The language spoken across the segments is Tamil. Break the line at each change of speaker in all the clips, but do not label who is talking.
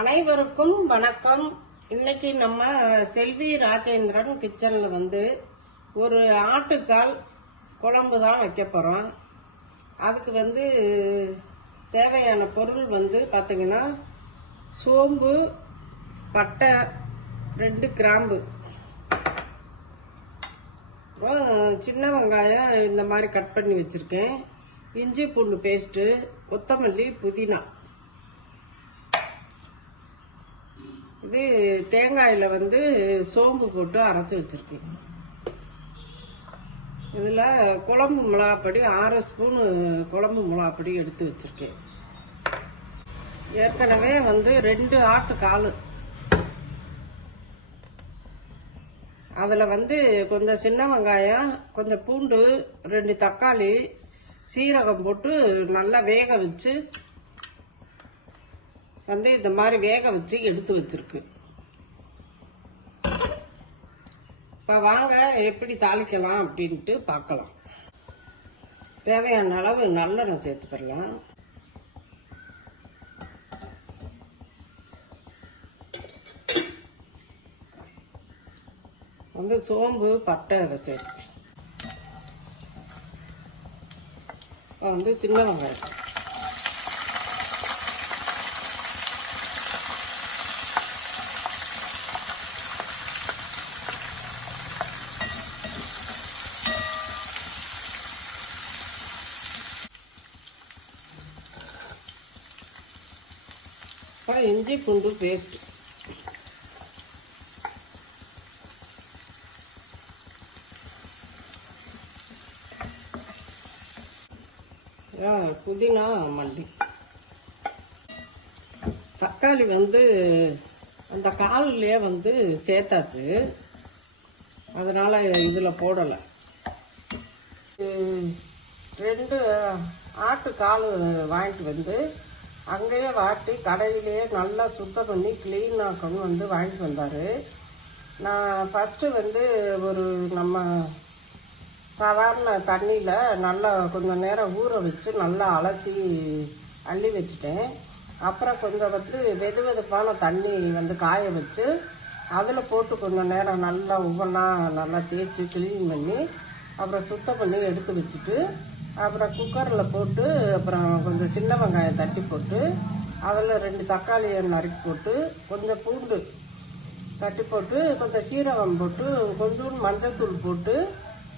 அனைவருக்கும் வணக்கம். இன்னைக்கு நம்ம செல்வி ராஜேந்திரன் கிச்சனில் வந்து ஒரு ஆட்டுக்கால் குழம்பு தான் வைக்க போகிறோம் அதுக்கு வந்து தேவையான பொருள் வந்து பார்த்திங்கன்னா சோம்பு பட்டை ரெண்டு கிராம்பு. அப்புறம் சின்ன வெங்காயம் இந்த மாதிரி கட் பண்ணி வச்சுருக்கேன். இஞ்சி பூண்டு பேஸ்ட்டு கொத்தமல்லி புதினா. இது தேங்காயில் வந்து சோம்பு போட்டு அரைச்சி வச்சுருக்கேன். இதில் குழம்பு மிளகாப்பொடி ஆறு ஸ்பூனு குழம்பு மிளகாப்பொடி எடுத்து வச்சுருக்கேன். ஏற்கனவே வந்து ரெண்டு ஆட்டு கால் அதில் வந்து கொஞ்சம் சின்ன வெங்காயம் கொஞ்சம் பூண்டு ரெண்டு தக்காளி சீரகம் போட்டு நல்லா வேக வச்சு வந்து இந்த மாதிரி வேக வச்சு எடுத்து வச்சிருக்கு. இப்போ வாங்க எப்படி தாளிக்கலாம் அப்படின்ட்டு பார்க்கலாம் தேவையான அளவு நல்லெண்ணெய் சேர்த்துக்கலாம் வந்து சோம்பு பட்டை இதை சேர்த்து. இப்போ வந்து சின்ன வெங்காயம். இப்போ இஞ்சி பூண்டு பேஸ்ட் புதினா மல்லி. தக்காளி வந்து அந்த காலிலே வந்து சேர்த்தாச்சு. அதனால இதில் போடலை. ரெண்டு ஆட்டு கால் வாங்கிட்டு வந்து அங்கேயே வாட்டி கடையிலேயே நல்லா சுத்தம் பண்ணி க்ளீன் ஆக்கணும் வந்து வாங்கிட்டு வந்தார். நான் ஃபஸ்ட்டு வந்து ஒரு நம்ம சாதாரண தண்ணியில் நல்லா கொஞ்சம் நேரம் ஊற வச்சு நல்லா அலசி அள்ளி வச்சுட்டேன். அப்புறம் கொஞ்சம் வந்து வெது வெதுப்பான தண்ணி வந்து காய வச்சு அதில் போட்டு கொஞ்சம் நேரம் நல்லா ஒவ்வொன்றா நல்லா தேய்ச்சி க்ளீன் பண்ணி அப்புறம் சுத்தம் பண்ணி எடுத்து வச்சுட்டு அப்புறம் குக்கரில் போட்டு அப்புறம் கொஞ்சம் சின்ன வெங்காயம் தட்டி போட்டு அதில் ரெண்டு தக்காளியை நறுக்கி போட்டு கொஞ்சம் பூண்டு தட்டி போட்டு கொஞ்சம் சீரகம் போட்டு கொஞ்சோண்டு மஞ்சள்தூள் போட்டு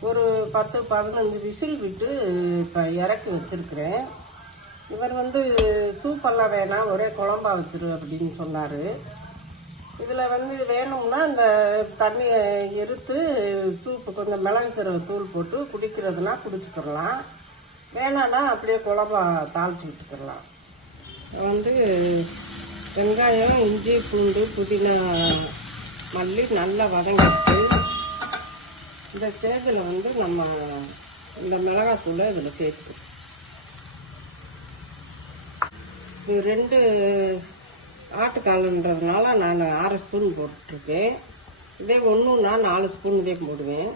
ஒரு பத்து பதினஞ்சு விசில் விட்டு இப்போ இறக்கி வச்சுருக்கிறேன். இவர் வந்து சூப்பெல்லாம் வேணாம் ஒரே குழம்பா வச்சிரு அப்படின்னு சொன்னார். இதில் வந்து வேணும்னா அந்த தண்ணியை எடுத்து சூப்பு கொஞ்சம் மிளகு சீரக தூள் போட்டு குடிக்கிறதுனா குடிச்சுக்கிடலாம் வேணான்னா அப்படியே குழம்பா தாளிச்சு விட்டுக்கிடலாம் வந்து வெங்காயம் இஞ்சி பூண்டு புதினா மல்லி நல்லா வதங்கிட்டு இந்த ஸ்டேஜில் வந்து நம்ம இந்த மிளகாத்தூளை இதில் சேர்த்துக்கணும் இது ரெண்டு ஆட்டுக்காலன்றதுனால நான் ஆறு ஸ்பூன் போட்டுருக்கேன். இதே ஒன்றுன்னா நாலு ஸ்பூன் இதே போடுவேன்.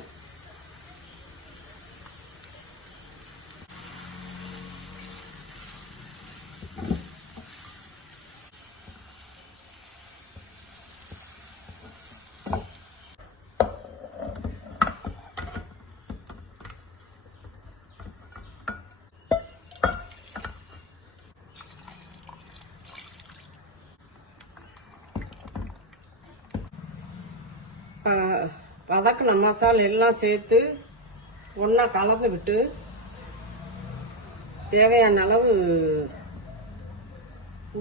வதக்கின மசாலா எல்லாம் சேர்த்து ஒன்றா கலந்து விட்டு தேவையான அளவு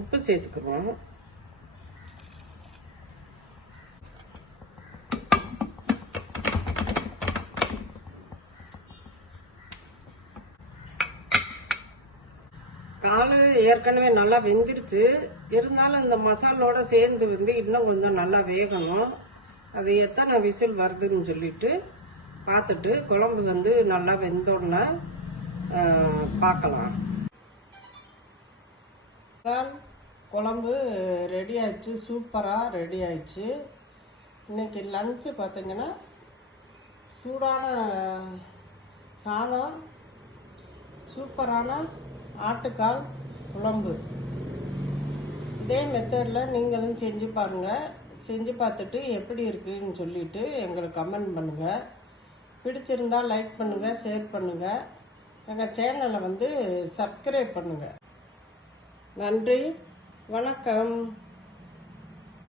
உப்பு சேர்த்துக்குவோம். கால் ஏற்கனவே நல்லா வெந்துருச்சு. இருந்தாலும் இந்த மசாலோட சேர்ந்து வந்து இன்னும் கொஞ்சம் நல்லா வேகணும். அது எத்தனை விசில் வருதுன்னு சொல்லிட்டு பார்த்துட்டு குழம்பு வந்து நல்லா வெந்தோடனே பார்க்கலாம். கால் குழம்பு ரெடி ஆயிடுச்சு சூப்பராக ரெடி ஆயிடுச்சு. இன்னைக்கு லஞ்சு பார்த்தீங்கன்னா சூடான சாதம் சூப்பரான ஆட்டுக்கால் குழம்பு. இதே மெத்தடில் நீங்களும் செஞ்சு பாருங்கள் செஞ்சு பார்த்துட்டு எப்படி இருக்குன்னு சொல்லிட்டு எங்களுக்கு கமெண்ட் பண்ணுங்கள் பிடிச்சிருந்தா லைக் பண்ணுங்கள் ஷேர் பண்ணுங்கள் எங்கள் சேனலை வந்து சப்ஸ்கிரைப் பண்ணுங்கள் நன்றி வணக்கம்.